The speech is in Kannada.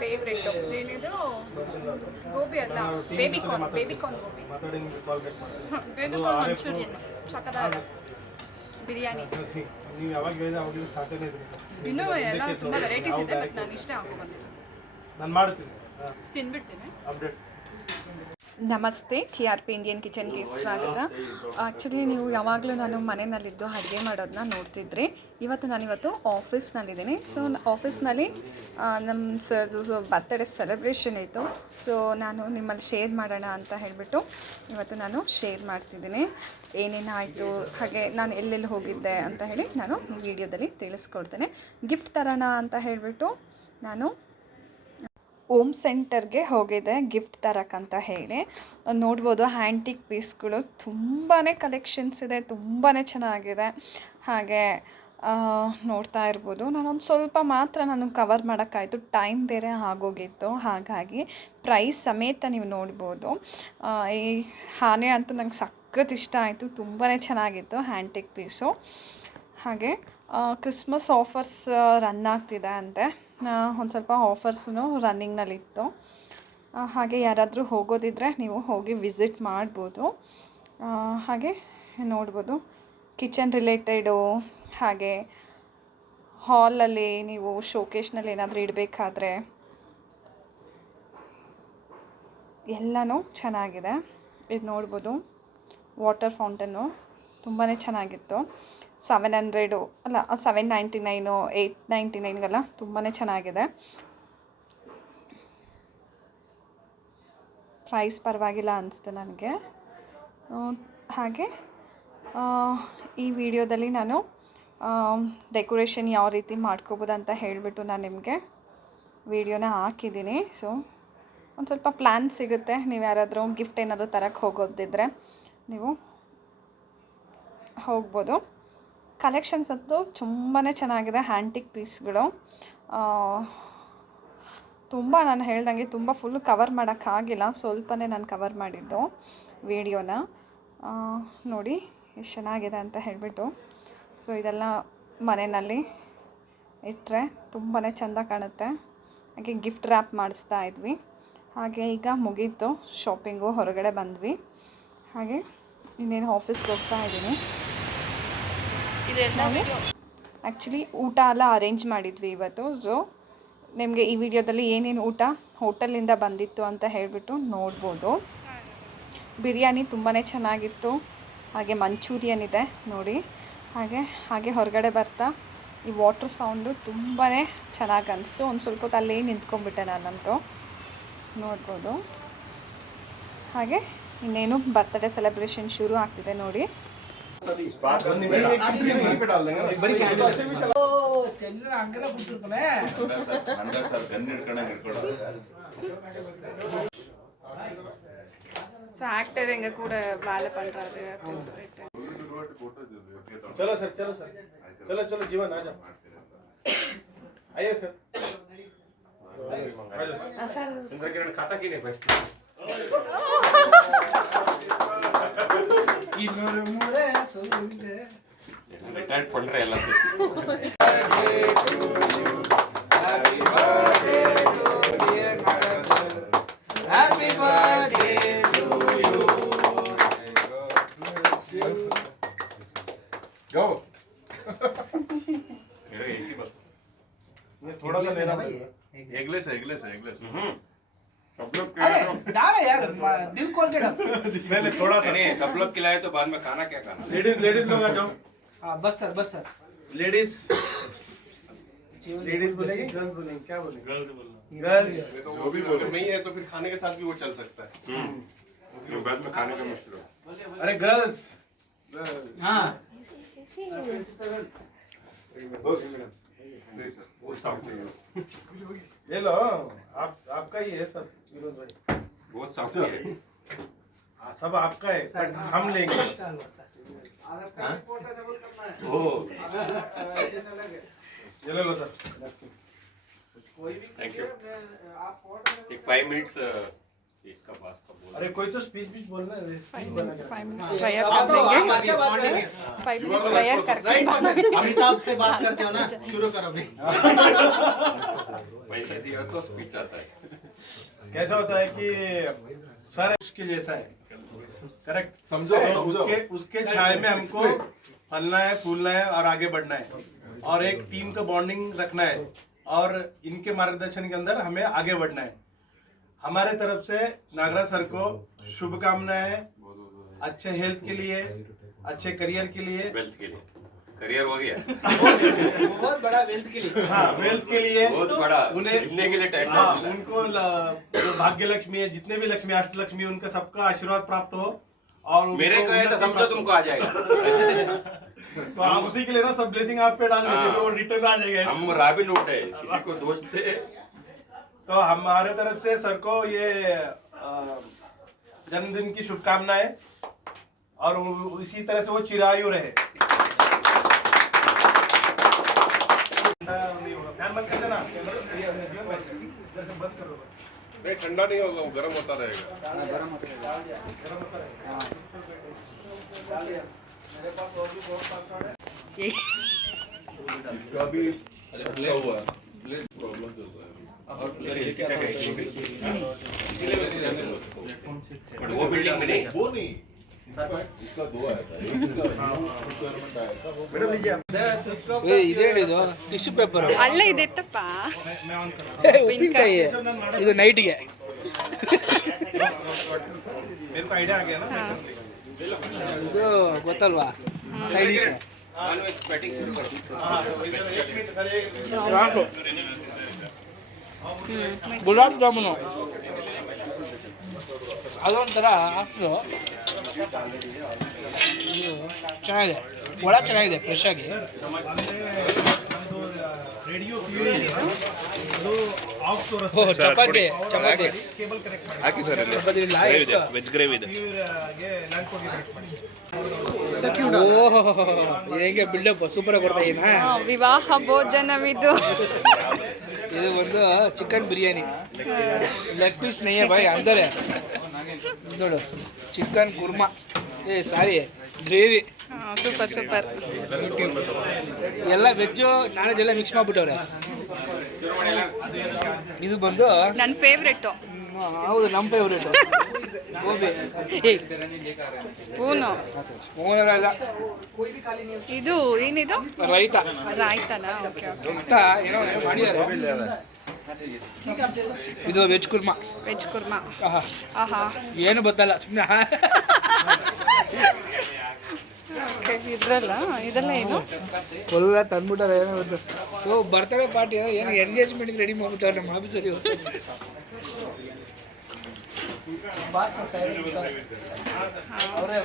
ಫೇವ್ರೆಟ್ ಏನಿದು? ಗೋಬಿ ಅಲ್ಲ. Baby corn baby corn gobi baby corn Manchurian ಸಕ್ಕದಾದ biryani ಇನ್ನೂ ಎಲ್ಲ ತುಂಬ ವೆರೈಟೀಸ್ ಇದೆ ಬಟ್ ನಾನು ಇಷ್ಟ ಹಾಕೋ ಬಂದಿದ್ದು ನಾನು ಮಾಡ್ತೀನಿ. ತಿನ್ಬಿಡ್ತೀನಿ. ಅಪ್ಡೇಟ್ ನಮಸ್ತೆ, ಟಿ ಆರ್ ಪಿ ಇಂಡಿಯನ್ ಕಿಚನ್ಗೆ ಸ್ವಾಗತ. ಆ್ಯಕ್ಚುಲಿ ನೀವು ಯಾವಾಗಲೂ ನಾನು ಮನೆಯಲ್ಲಿದ್ದು ಅಡುಗೆ ಮಾಡೋದನ್ನ ನೋಡ್ತಿದ್ರಿ. ಇವತ್ತು ನಾನಿವತ್ತು ಆಫೀಸ್ನಲ್ಲಿದ್ದೀನಿ. ಸೊ ಆಫೀಸ್ನಲ್ಲಿ ನಮ್ಮ ಸರ್ದು, ಸೊ ಬರ್ತ್ಡೇ ಸೆಲೆಬ್ರೇಷನ್ ಇತ್ತು. ಸೊ ನಾನು ನಿಮ್ಮಲ್ಲಿ ಶೇರ್ ಮಾಡೋಣ ಅಂತ ಹೇಳಿಬಿಟ್ಟು ಇವತ್ತು ನಾನು ಶೇರ್ ಮಾಡ್ತಿದ್ದೀನಿ. ಏನೇನು ಆಯಿತು, ಹಾಗೆ ನಾನು ಎಲ್ಲೆಲ್ಲಿ ಹೋಗಿದ್ದೆ ಅಂತ ಹೇಳಿ ನಾನು ವಿಡಿಯೋದಲ್ಲಿ ತಿಳಿಸ್ಕೊಡ್ತೇನೆ. ಗಿಫ್ಟ್ ತರೋಣ ಅಂತ ಹೇಳಿಬಿಟ್ಟು ನಾನು ಓಮ್ ಸೆಂಟರ್ಗೆ ಹೋಗಿದೆ, ಗಿಫ್ಟ್ ತರಕ್ಕಂತ ಹೇಳಿ. ನೋಡ್ಬೋದು ಹ್ಯಾಂಟಿಕ್ ಪೀಸ್ಗಳು ತುಂಬಾ ಕಲೆಕ್ಷನ್ಸ್ ಇದೆ ತುಂಬಾ ಚೆನ್ನಾಗಿದೆ. ಹಾಗೆ ನೋಡ್ತಾ ಇರ್ಬೋದು. ನಾನೊಂದು ಸ್ವಲ್ಪ ಮಾತ್ರ ನಾನು ಕವರ್ ಮಾಡೋಕ್ಕಾಯಿತು, ಟೈಮ್ ಬೇರೆ ಆಗೋಗಿತ್ತು. ಹಾಗಾಗಿ ಪ್ರೈಸ್ ಸಮೇತ ನೀವು ನೋಡ್ಬೋದು. ಈ ಹಾನೆ ಅಂತೂ ನಂಗೆ ಸಖತ್ ಇಷ್ಟ ಆಯಿತು ತುಂಬಾ ಚೆನ್ನಾಗಿತ್ತು ಹ್ಯಾಂಟಿಕ್ ಪೀಸು. ಹಾಗೆ ಕ್ರಿಸ್ಮಸ್ ಆಫರ್ಸ್ ರನ್ ಆಗ್ತಿದೆ ಅಂತೆ. ಒಂದು ಸ್ವಲ್ಪ ಆಫರ್ಸು ರನ್ನಿಂಗ್ನಲ್ಲಿತ್ತು ಹಾಗೆ ಯಾರಾದರೂ ಹೋಗೋದಿದ್ರೆ ನೀವು ಹೋಗಿ ವಿಸಿಟ್ ಮಾಡ್ಬೋದು. ಹಾಗೆ ನೋಡ್ಬೋದು. ಕಿಚನ್ ರಿಲೇಟೆಡು ಹಾಗೆ ಹಾಲಲ್ಲಿ ನೀವು ಶೋಕೇಶ್ನಲ್ಲಿ ಏನಾದರೂ ಇಡಬೇಕಾದ್ರೆ ಎಲ್ಲನೂ ಚೆನ್ನಾಗಿದೆ. ಇದು ನೋಡ್ಬೋದು. ವಾಟರ್ ಫೌಂಟನ್ನು ತುಂಬಾ ಚೆನ್ನಾಗಿತ್ತು. ಸೆವೆನ್ ಹಂಡ್ರೆಡು ಅಲ್ಲ seven ninety nine, eight ninety ನೈನ್ಗೆಲ್ಲ ತುಂಬಾ ಚೆನ್ನಾಗಿದೆ. ಪ್ರೈಸ್ ಪರವಾಗಿಲ್ಲ ಅನಿಸ್ತು ನನಗೆ. ಹಾಗೆ ಈ ವಿಡಿಯೋದಲ್ಲಿ ನಾನು ಡೆಕೋರೇಷನ್ ಯಾವ ರೀತಿ ಮಾಡ್ಕೋಬೋದು ಅಂತ ಹೇಳಿಬಿಟ್ಟು ನಾನು ನಿಮಗೆ ವಿಡಿಯೋನ ಹಾಕಿದ್ದೀನಿ. ಸೊ ಒಂದು ಸ್ವಲ್ಪ ಪ್ಲ್ಯಾನ್ ಸಿಗುತ್ತೆ. ನೀವು ಯಾರಾದರೂ ಗಿಫ್ಟ್ ಏನಾದರೂ ತರಕ್ಕೆ ಹೋಗೋದಿದ್ರೆ ನೀವು ಹೋಗ್ಬೋದು. ಕಲೆಕ್ಷನ್ಸ್ ಅಂತೂ ತುಂಬಾ ಚೆನ್ನಾಗಿದೆ ಹ್ಯಾಂಟಿಕ್ ಪೀಸ್ಗಳು ತುಂಬ ನಾನು ಹೇಳ್ದಂಗೆ ತುಂಬ ಫುಲ್ಲು ಕವರ್ ಮಾಡೋಕ್ಕಾಗಿಲ್ಲ ಸ್ವಲ್ಪನೇ ನಾನು ಕವರ್ ಮಾಡಿದ್ದು ವಿಡಿಯೋನ ನೋಡಿ, ಎಷ್ಟು ಚೆನ್ನಾಗಿದೆ ಅಂತ ಹೇಳಿಬಿಟ್ಟು. ಸೊ ಇದೆಲ್ಲ ಮನೆಯಲ್ಲಿ ಇಟ್ಟರೆ ತುಂಬಾ ಚೆಂದ ಕಾಣುತ್ತೆ. ಹಾಗೆ ಗಿಫ್ಟ್ ರ್ಯಾಪ್ ಮಾಡಿಸ್ತಾ ಇದ್ವಿ. ಹಾಗೆ ಈಗ ಮುಗೀತು ಶಾಪಿಂಗು ಹೊರಗಡೆ ಬಂದ್ವಿ. ಹಾಗೆ ಇನ್ನೇನು ಆಫೀಸ್ಗೆ ಹೋಗ್ತಾ ಇದ್ದೀನಿ. ಆ್ಯಕ್ಚುಲಿ ಊಟ ಎಲ್ಲ ಅರೇಂಜ್ ಮಾಡಿದ್ವಿ ಇವತ್ತು. ಸೊ ನಿಮಗೆ ಈ ವಿಡಿಯೋದಲ್ಲಿ ಏನೇನು ಊಟ ಹೋಟೆಲಿಂದ ಬಂದಿತ್ತು ಅಂತ ಹೇಳಿಬಿಟ್ಟು ನೋಡ್ಬೋದು. ಬಿರಿಯಾನಿ ತುಂಬಾ ಚೆನ್ನಾಗಿತ್ತು. ಹಾಗೆ ಮಂಚೂರಿಯನ್ ಇದೆ ನೋಡಿ. ಹಾಗೆ ಹಾಗೆ ಹೊರಗಡೆ ಬರ್ತಾ ಈ ವಾಟ್ರ್ ಸೌಂಡು ತುಂಬಾ ಚೆನ್ನಾಗಿ ಅನಿಸ್ತು. ಒಂದು ಸ್ವಲ್ಪ ಹೊತ್ತು ಅಲ್ಲೇ ನಿಂತ್ಕೊಂಡ್ಬಿಟ್ಟೆ ನಾನಂತೂ ನೋಡ್ಬೋದು. ಹಾಗೆ ಇನ್ನೇನು ಬರ್ತಡೇ ಸೆಲೆಬ್ರೇಷನ್ ಶುರು ಆಗ್ತಿದೆ ನೋಡಿ. ஸோ ஆக்டர் எங்கள் கூட வேலை பண்ணுறாரு அப்படின்னு சொல்லிட்டு चलो सर चलो सर चलो चलो जीवन आ जाओ आइए सर आ जाओ सर। ಸರ್ खाता की नहीं ಇನ್ನೂರು ಮೂಳೆ ಸುಂದೆ. ರಿಟೈರ್ಡ್ ಕೊಡ್ರೆ ಎಲ್ಲ happy birthday to dear ಮರಸಲ್ happy birthday to you go eggless eggless eggless ಹ್ಞೂ सब लोग अरे तो यार दिल खोल के थोड़ा सा नहीं सब लोग खिलाए तो बाद में खाना क्या खाना? लेडीज़ लेडीज़ लोग आ जाओ। हाँ बस सर बस सर। लेडीज़ लेडीज़ बोलेगी? गर्ल्स बोलेंगी क्या बोलेंगे? गर्ल्स बोलना। गर्ल्स जो भी अगर नहीं है तो फिर खाने के साथ भी वो चल सकता है। जो बाद में खाने का मुश्किल हो अरे गर्ल्स हाँ। है। ये लो आप आपका ही है सब। भाई। बहुत है। हाँ, सब आपका है but हम लेंगे। ये ले लो सर। थैंक यू एक फाइव मिनट्स इसका बास का बोल अरे कोई तो स्पीच बीच बोलना है स्पीच फाइव मिनट्स प्रेयर कर देंगे। बात कर रहे हैं। फाइव मिनट्स प्रेयर करके अमिताभ से बात करते हो ना? शुरू करो अभी। पैसे दिया तो स्पीच आता है। कैसा होता है कि सर उसके जैसा है। करेक्ट समझो, तो उसके उसके छाए में हमको फलना है फूलना है और आगे बढ़ना है। और एक टीम का बॉन्डिंग रखना है और इनके मार्गदर्शन के अंदर हमें आगे बढ़ना है। हमारे तरफ़ से नागराज सर को शुभकामनाएँ अच्छे हेल्थ के लिए अच्छे करियर के लिए। वेल्थ के लिए। करियर हो गया। बहुत बड़ा वेल्थ के लिए। हाँ वेल्थ के लिए बहुत बड़ा। उन्हें जीतने के लिए टाइम हाँ उनको भाग्य लक्ष्मी है जितने भी लक्ष्मी अष्ट लक्ष्मी है, उनका सबका आशीर्वाद प्राप्त हो और मेरे कहे तो समझो तुमको आ जाएगा। तो आप उसी के लिए ना सब ब्लेसिंग आप पे डाल देते हाँ। वो रिटर्न आ जाएगा हम राबिन हुड है किसी को दोस्त थे तो हमारे तरफ़ से सर को ये जन्मदिन की शुभकामनाएँ और इसी तरह से वो चिरायु रहे। नहीं ठंडा नहीं होगा वो गर्म होता रहेगा। प्रॉब्लम चल रहा है। और वो बिल्डिंग में नहीं वो नहीं। ಟಿಶ್ಯೂ ಪೇಪರ್ ಅಲ್ಲೇ? ಇದೆತ್ತಪ್ಪ ಉಪ್ಪಿನಕಾಯಿ. ಇದು ನೈಟ್ಗೆ. ಇದು ಗೊತ್ತಲ್ವಾ? ಗುಲಾಬ್ ಜಾಮೂನು. ಅದೊಂಥರ ಹಾಸ್ಟು ಚೆನ್ನಾಗಿದೆ. ಒಳ ಚೆನ್ನಾಗಿದೆ ಫ್ರೆಶ್ ಆಗಿ. ಚಪಾತಿ ಚಪಾತಿ. ಹಾಕಿ ಸರ್ ವೆಜ್ ಗ್ರೇವಿ ಇದೆ ಓಹ್ ಇದು. ಹೆಂಗೆ ಬಿಲ್ಡಪ್ ಸೂಪರ್ ಕೊಡ್ತಾ ಇದೀನಾ? ವಿವಾಹ ಭೋಜನವಿದು. ಇದು ಒಂದು ಚಿಕನ್ ಬಿರಿಯಾನಿ. ಲೆಗ್ ಪೀಸ್ ನಯ್ಯ ಬಾಯ್ ಅಂದರೆ ನೋಡು. ಚಿಕನ್ ಕುರ್ಮಾ. ಏ ಸಾರಿ ಗ್ರೇವಿ. Super super. ಎಲ್ಲ ವೆಜ್ಜು ನಾನ್ ವೆಜ್ ಎಲ್ಲ ಮಿಕ್ಸ್ ಮಾಡಿಬಿಟ್ಟವ್ರೆ. ಇದು ಬಂದು ನನ್ನ ಫೇವ್ರೇಟು ಹೌದು ನಮ್ಮ ಫೇವ್ರೇಟು ಗೋಬಿ. ಸ್ಪೂನು. ಸ್ಪೂನ್ ಇದು ಏನಿದು? ರೈತ. ರೈತನಾ? ಓಕೆ ಅಂತ ಏನೋ ಮಾಡಿದ್ದಾರೆ. ಇದು ವೆಜ್ ಕುರ್ಮಾ. ವೆಜ್ ಕುರ್ಮಾ. ಆಹಾ. ಆಹಾ. ಏನು ಗೊತ್ತಲ್ಲ ಸುಮ್ಮನೆ ಇದ್ರಲ್ಲ ಇದೆಲ್ಲ ಏನು? ಫುಲ್ಲ ತಂದ್ಬಿಟ್ಟಾರೆ ಏನೋ ಓ ಬರ್ತಾರೆ ಪಾರ್ಟಿ ಏನು ಎಂಗೇಜ್ಮೆಂಟ್ಗೆ ರೆಡಿ ಮಾಡ್ಬಿಟ್ಟಾರೆ ನಮ್ಮ ಆಫೀಸಲ್ಲಿ ಅವರೇ